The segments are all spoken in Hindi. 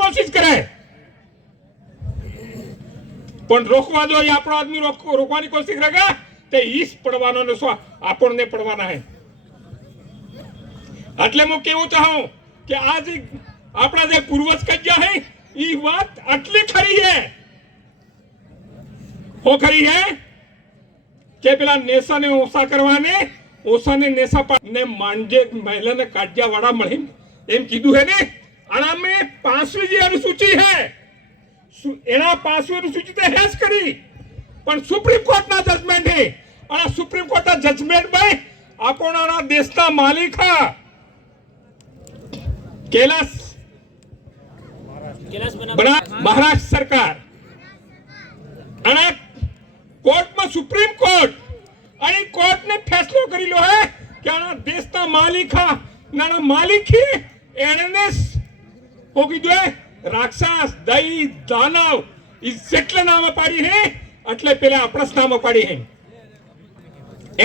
कोशिश करे पण रोकवा दो ये આપણો આદમી રોકવાની કોશિશ કરેગા તે ઈસ પડવાનો ને શું આપણને પડવાના હે એટલે હું કેવું ચાહું કે આજ આપણા જે પૂર્વજ કજ્યા હે ઈ વાત આટલી ખરી હે હો ખરી હે કે પેલા નેસાને ઓસા કરવાને ઓસાને નેસા ને માંડે મહિલાને કાઢ્યા વાળા મળી એમ કીધું હે ને આના મે પાંચમી જે અનુસૂચિ હે એના પાંચમી અનુસૂચિ તે હેસ કરી પણ સુપ્રીમ કોર્ટના જજમેન્ટ હે અને સુપ્રીમ કોર્ટના જજમેન્ટ માં આપણા દેશના માલિક कैलाश बना महाराष्ट्र सरकार અને કોર્ટમાં સુપ્રીમ કોર્ટ અને કોર્ટને ફેસલો કરેલો હે કે આ દેશના માલિક એને હોગી દે રાક્ષસ દઈ દાનવ ઈ જેટલા નામ પાડી હે એટલે પેલા આપણા નામ પાડી હે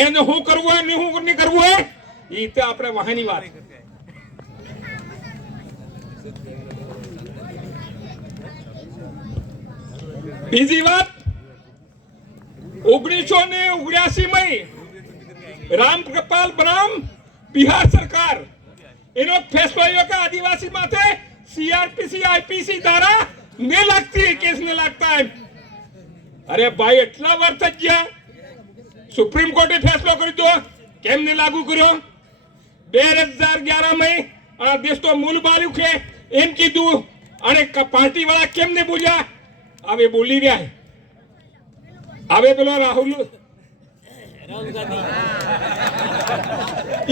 એને હું કરવું હે ને હું નહીં કરવું હે ઈ તો આપણે વાહની વાત બીજી વાત 1979 में रामकृपाल बनाम बिहार सरकार एनो फैसलो आयो के आदिवासी माथे सीआरपीसी आईपीसी धारा ने लगती है केस ने लगता है अरे भाई एटला वर्ष गया सुप्रीम कोर्टे फैसलो कर दो केम ने लागू करो 2011 में आ देश तो मूल मालिक है एम कीधु अने पार्टी वाला केम ने बोल्या आवे बोली रहा है आवे पेलो राहुल गांधी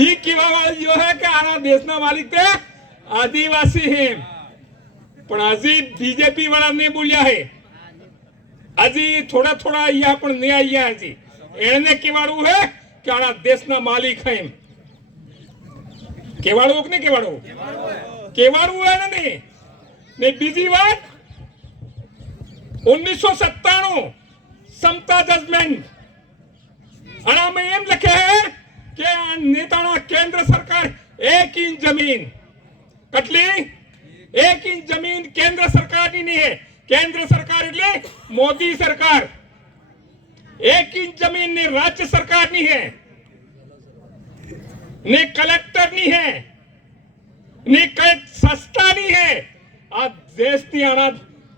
ई कीवा वाली जो है कि आना देशना मालिक ते आदिवासी है पण अजी बीजेपी वाला ने बोलिया है अजी थोड़ा थोड़ा यहाँ पण नहीं आया है जी एने केवाड़ू है कि आना देशना मालिक है केवाड़ू कि नहीं केवाड़ू है ना नहीं बीजी बात 1997 समता जजमेंट अना में एम लिखे है कि नेताना केंद्र सरकार 1 इंच जमीन कटली 1 इंच जमीन केंद्र सरकार की नहीं है केंद्र सरकार એટલે मोदी सरकार 1 इंच जमीन ने राज्य सरकार नहीं है ने कलेक्टर नहीं है ने सस्ता नहीं है आ देश की आना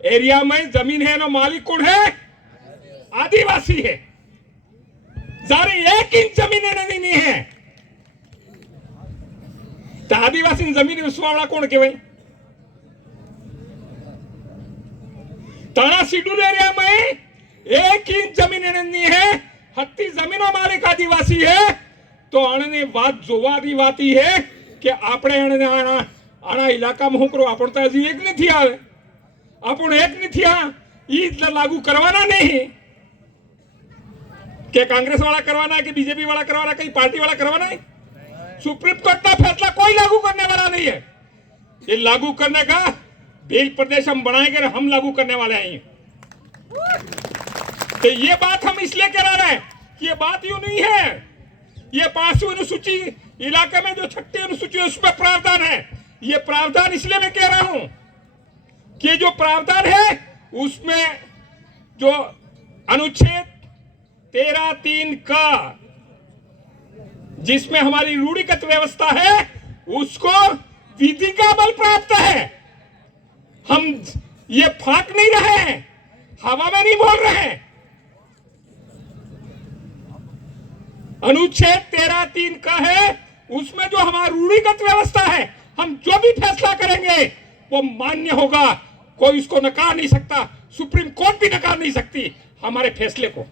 एरिया में जमीन है ना मालिक कौन है आदिवासी है सारे 1 इंच जमीन नहीं है तो आदिवासी जमीन उसवाड़ा कौन के भाई ताना शेड्यूल एरिया में 1 इंच जमीन नहीं है हत्ती जमीनों मालिक आदिवासी है तो आने बात जोवारी बाती है कि आपने आना इलाका में हूं करो आपण तो हजी एक नहीं आवे आपण एक नहीं थिया ई लागू करवाना नहीं के कांग्रेस वाला करवाना कि बीजेपी वाला करवाना कहीं पार्टी वाला करवाना है सुप्रीम कोर्ट का फैसला कोई लागू करने वाला नहीं है ये लागू करने का बिल प्रदेश हम बनाएंगे हम लागू करने वाले हैं तो ये बात हम इसलिए कह रहे हैं कि ये बात यूं नहीं है ये 5वीं अनुसूची इलाके में जो 6ठी अनुसूची है उसमें प्रावधान है ये प्रावधान इसलिए मैं कह रहा हूं कि जो प्रावधान है उसमें जो अनुच्छेद 13(3) का जिसमें हमारी रूढ़िगत व्यवस्था है उसको विधि का बल प्राप्त है हम ये फाक नहीं रहे हैं हवा में नहीं बोल रहे हैं अनुच्छेद 13(3) का है उसमें जो हमारी रूढ़िगत व्यवस्था है हम जो भी फैसला करेंगे वो मान्य होगा कोई उसको नकार नहीं सकता सुप्रीम कोर्ट भी नकार नहीं सकती हमारे फैसले को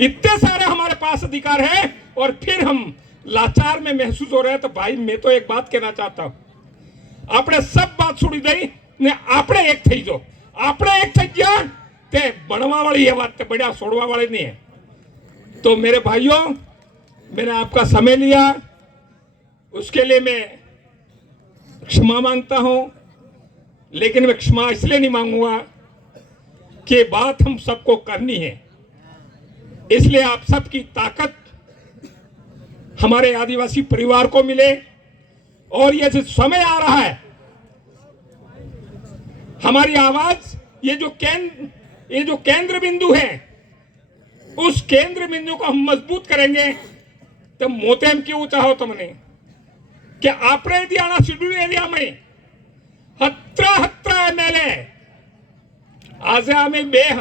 इतने सारे हमारे पास अधिकार है और फिर हम लाचार में महसूस हो रहे हैं तो भाई मैं तो एक बात कहना चाहता हूं आपने सब बात छोड़ी दी ने आपने एक थी जो आपने एक थी गया ते बनवा वाली ये बात बढ़िया छोड़वा वाली नहीं है तो मेरे भाइयों मैंने आपका समय लिया उसके लिए मैं क्षमा मांगता हूं लेकिन मैं क्षमा इसलिए नहीं मांगूंगा कि बात हम सबको करनी है इसलिए आप सबकी ताकत हमारे आदिवासी परिवार को मिले और ये जो समय आ रहा है हमारी आवाज ये जो केंद्र बिंदु है, उस केंद्र बिंदु को हम मजबूत करेंगे। तो मोते एम क्यों चाहो तुमने कि आपने दिया शेड्यूल एरिया में 17 MLA आज हमें बेह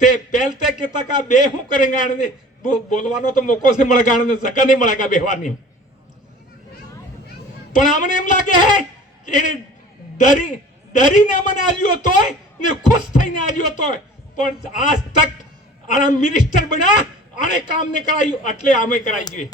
ते पहलते के तक बेहू करेंगे बोलवानो तो मौको से મળે जगह नहीं મળेगा बेहवानी। પણ અમને એમ લાગે હે કે ડરીને મને આવ્યો તોય ને ખુશ થઈને આવ્યો તોય, પણ આજ તક આના મિનિસ્ટર બન્યા આને કામ ને કરાયું એટલે આમે કરાઈ જોઈએ।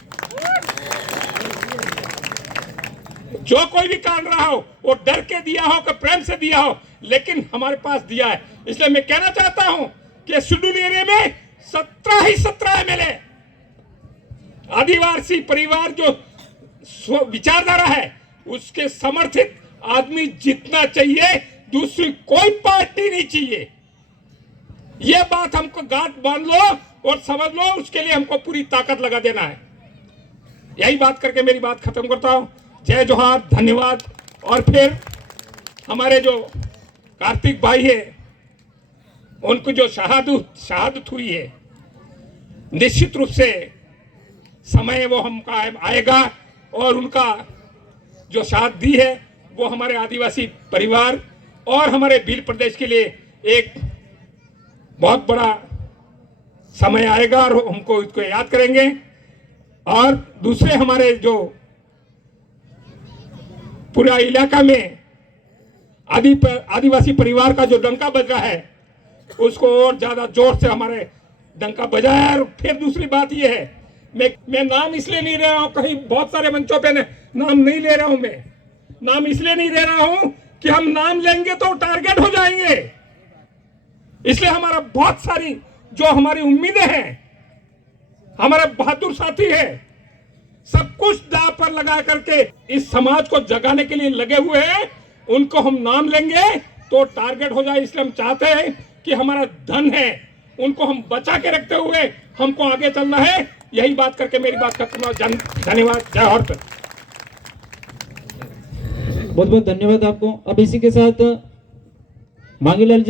जो कोई भी काम रहा हो वो डर के दिया हो कि प्रेम से दिया हो, लेकिन हमारे पास दिया है। इसलिए मैं कहना चाहता हूं कि शेड्यूल एरिया में 17 MLA आदिवासी परिवार जो विचारधारा है उसके समर्थित आदमी जितना चाहिए, दूसरी कोई पार्टी नहीं चाहिए। यह बात हमको गांठ बांध लो और समझ लो, उसके लिए हमको पूरी ताकत लगा देना है। यही बात करके मेरी बात खत्म करता हूं। जय जोहार, धन्यवाद। और फिर हमारे जो कार्तिक भाई है उनको जो शहादत हुई है, निश्चित रूप से समय वो हमका आएगा और उनका जो साथ दी है वो हमारे आदिवासी परिवार और हमारे भील प्रदेश के लिए एक बहुत बड़ा समय आएगा और हमको इसको याद करेंगे। और दूसरे हमारे जो पूरा इलाका में आदिवासी परिवार का जो डंका बज रहा है उसको और ज्यादा जोर से हमारे डंका बजाया। और फिर दूसरी बात यह है, मैं नाम इसलिए नहीं ले रहा हूं, कहीं बहुत सारे मंचों पे नाम नहीं ले रहा हूं। मैं नाम इसलिए नहीं ले रहा हूं कि हम नाम लेंगे तो टारगेट हो जाएंगे। इसलिए हमारा बहुत सारी जो हमारी उम्मीदें हैं, हमारे बहादुर साथी हैं, सब कुछ दांव पर लगा करके इस समाज को जगाने के लिए लगे हुए हैं। उनको हम नाम लेंगे तो टारगेट हो जाए। इसलिए हम चाहते हैं कि हमारा धन है उनको हम बचा के रखते हुए हमको आगे चलना है। यही बात करके मेरी बात खत्म। धन्यवाद। जय भारत। बहुत बहुत धन्यवाद आपको। अब इसी के साथ मांगीलाल जी